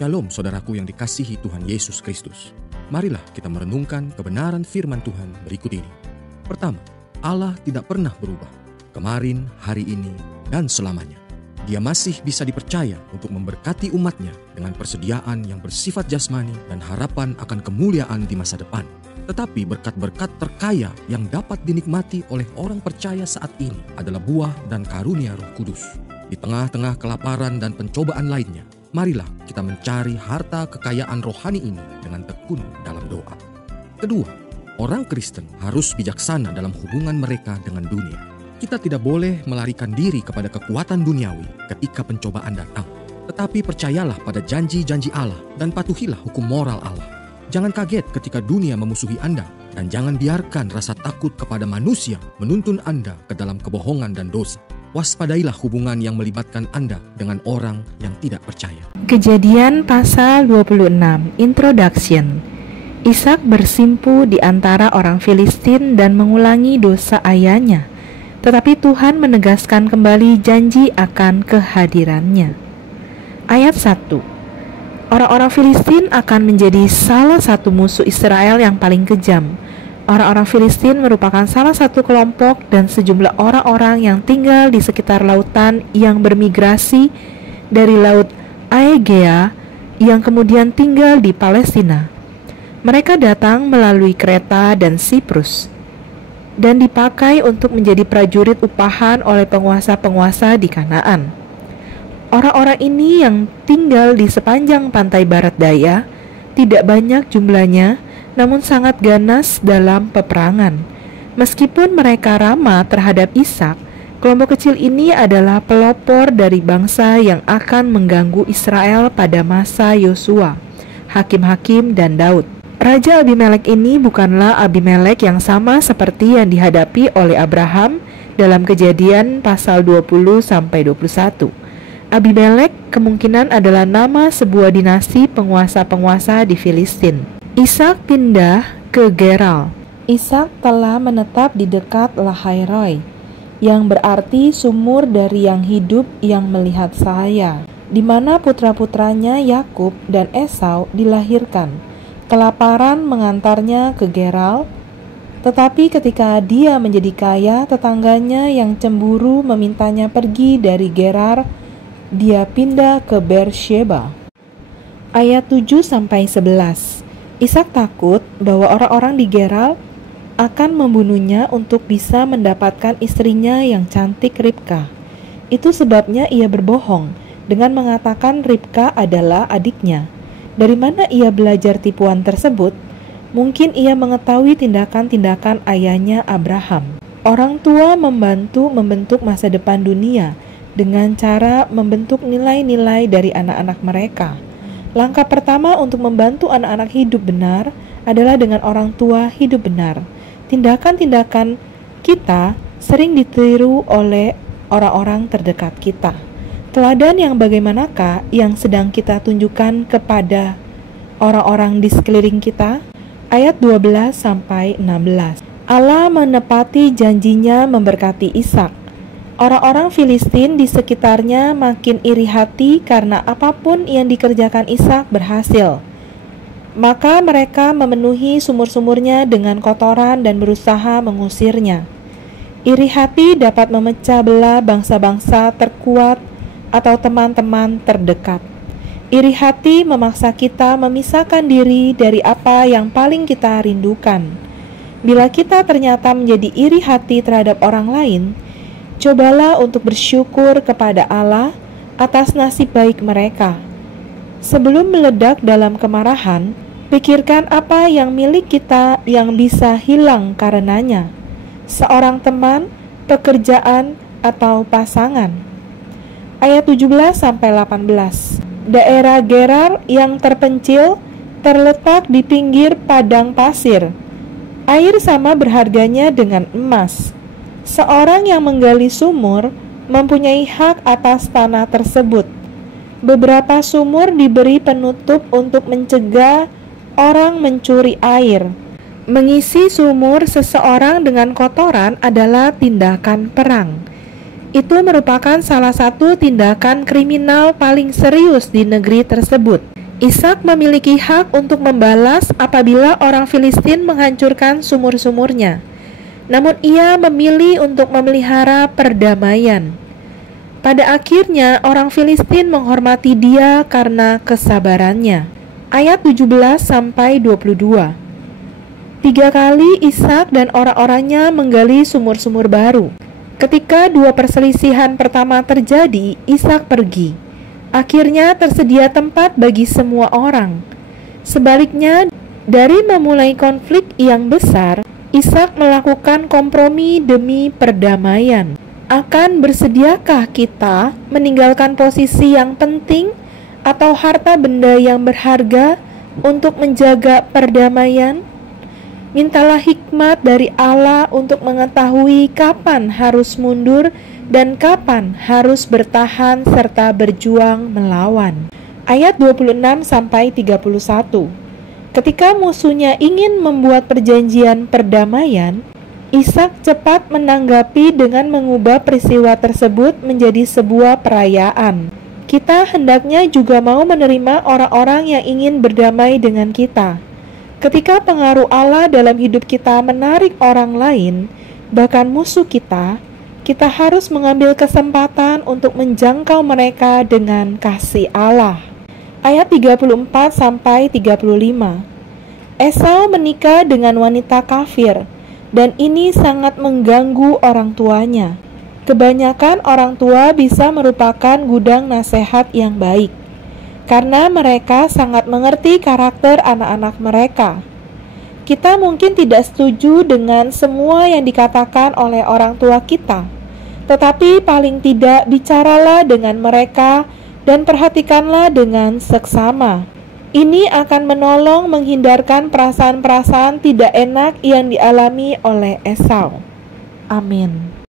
Shalom saudaraku yang dikasihi Tuhan Yesus Kristus. Marilah kita merenungkan kebenaran firman Tuhan berikut ini. Pertama, Allah tidak pernah berubah. Kemarin, hari ini, dan selamanya. Dia masih bisa dipercaya untuk memberkati umatnya dengan persediaan yang bersifat jasmani dan harapan akan kemuliaan di masa depan. Tetapi berkat-berkat terkaya yang dapat dinikmati oleh orang percaya saat ini adalah buah dan karunia Roh Kudus. Di tengah-tengah kelaparan dan pencobaan lainnya, marilah kita mencari harta kekayaan rohani ini dengan tekun dalam doa. Kedua, orang Kristen harus bijaksana dalam hubungan mereka dengan dunia. Kita tidak boleh melarikan diri kepada kekuatan duniawi ketika pencobaan datang. Tetapi percayalah pada janji-janji Allah dan patuhilah hukum moral Allah. Jangan kaget ketika dunia memusuhi Anda, dan jangan biarkan rasa takut kepada manusia menuntun Anda ke dalam kebohongan dan dosa. Waspadailah hubungan yang melibatkan Anda dengan orang yang tidak percaya. Kejadian pasal 26, Introduction. Ishak bersimpu di antara orang Filistin dan mengulangi dosa ayahnya. Tetapi Tuhan menegaskan kembali janji akan kehadirannya. Ayat 1. Orang-orang Filistin akan menjadi salah satu musuh Israel yang paling kejam. Orang-orang Filistin merupakan salah satu kelompok dan sejumlah orang-orang yang tinggal di sekitar lautan yang bermigrasi dari Laut Aegea yang kemudian tinggal di Palestina. Mereka datang melalui Kreta dan Siprus dan dipakai untuk menjadi prajurit upahan oleh penguasa-penguasa di Kanaan. Orang-orang ini yang tinggal di sepanjang pantai barat daya tidak banyak jumlahnya, namun sangat ganas dalam peperangan. Meskipun mereka ramah terhadap Ishak, kelompok kecil ini adalah pelopor dari bangsa yang akan mengganggu Israel pada masa Yosua, Hakim-Hakim, dan Daud. Raja Abimelek ini bukanlah Abimelek yang sama seperti yang dihadapi oleh Abraham dalam Kejadian pasal 20-21. Abimelek kemungkinan adalah nama sebuah dinasti penguasa-penguasa di Filistin. Ishak pindah ke Gerar. Ishak telah menetap di dekat Lahairoi, yang berarti sumur dari yang hidup yang melihat saya, di mana putra-putranya Yakub dan Esau dilahirkan. Kelaparan mengantarnya ke Gerar, tetapi ketika dia menjadi kaya, tetangganya yang cemburu memintanya pergi dari Gerar. Dia pindah ke Beersheba. Ayat 7-11. Ishak takut bahwa orang-orang di Gerar akan membunuhnya untuk bisa mendapatkan istrinya yang cantik Ribka. Itu sebabnya ia berbohong dengan mengatakan Ribka adalah adiknya. Dari mana ia belajar tipuan tersebut? Mungkin ia mengetahui tindakan-tindakan ayahnya Abraham. Orang tua membentuk masa depan dunia dengan cara membentuk nilai-nilai dari anak-anak mereka. Langkah pertama untuk membantu anak-anak hidup benar adalah dengan orang tua hidup benar. Tindakan-tindakan kita sering ditiru oleh orang-orang terdekat kita. Teladan yang bagaimanakah yang sedang kita tunjukkan kepada orang-orang di sekeliling kita? Ayat 12-16. Allah menepati janjinya memberkati Ishak. Orang-orang Filistin di sekitarnya makin iri hati karena apapun yang dikerjakan Ishak berhasil. Maka mereka memenuhi sumur-sumurnya dengan kotoran dan berusaha mengusirnya. Iri hati dapat memecah belah bangsa-bangsa terkuat atau teman-teman terdekat. Iri hati memaksa kita memisahkan diri dari apa yang paling kita rindukan. Bila kita ternyata menjadi iri hati terhadap orang lain, cobalah untuk bersyukur kepada Allah atas nasib baik mereka. Sebelum meledak dalam kemarahan, pikirkan apa yang milik kita yang bisa hilang karenanya. Seorang teman, pekerjaan, atau pasangan. Ayat 17-18. Daerah Gerar yang terpencil terletak di pinggir padang pasir. Air sama berharganya dengan emas. Seorang yang menggali sumur mempunyai hak atas tanah tersebut. Beberapa sumur diberi penutup untuk mencegah orang mencuri air. Mengisi sumur seseorang dengan kotoran adalah tindakan perang. Itu merupakan salah satu tindakan kriminal paling serius di negeri tersebut. Ishak memiliki hak untuk membalas apabila orang Filistin menghancurkan sumur-sumurnya. Namun ia memilih untuk memelihara perdamaian. Pada akhirnya orang Filistin menghormati dia karena kesabarannya. Ayat 17-22. 3 kali Ishak dan orang-orangnya menggali sumur-sumur baru. Ketika 2 perselisihan pertama terjadi, Ishak pergi. Akhirnya tersedia tempat bagi semua orang. Sebaliknya, dari memulai konflik yang besar, Ishak melakukan kompromi demi perdamaian. Akan bersediakah kita meninggalkan posisi yang penting atau harta benda yang berharga untuk menjaga perdamaian? Mintalah hikmat dari Allah untuk mengetahui kapan harus mundur dan kapan harus bertahan serta berjuang melawan. Ayat 26-31. Ketika musuhnya ingin membuat perjanjian perdamaian, Ishak cepat menanggapi dengan mengubah peristiwa tersebut menjadi sebuah perayaan. Kita hendaknya juga mau menerima orang-orang yang ingin berdamai dengan kita. Ketika pengaruh Allah dalam hidup kita menarik orang lain, bahkan musuh kita harus mengambil kesempatan untuk menjangkau mereka dengan kasih Allah. Ayat 34-35. Esau menikah dengan wanita kafir, dan ini sangat mengganggu orang tuanya. Kebanyakan orang tua bisa merupakan gudang nasihat yang baik, karena mereka sangat mengerti karakter anak-anak mereka. Kita mungkin tidak setuju dengan semua yang dikatakan oleh orang tua kita, tetapi paling tidak bicaralah dengan mereka dan perhatikanlah dengan seksama. Ini akan menolong menghindarkan perasaan-perasaan tidak enak yang dialami oleh Esau. Amin.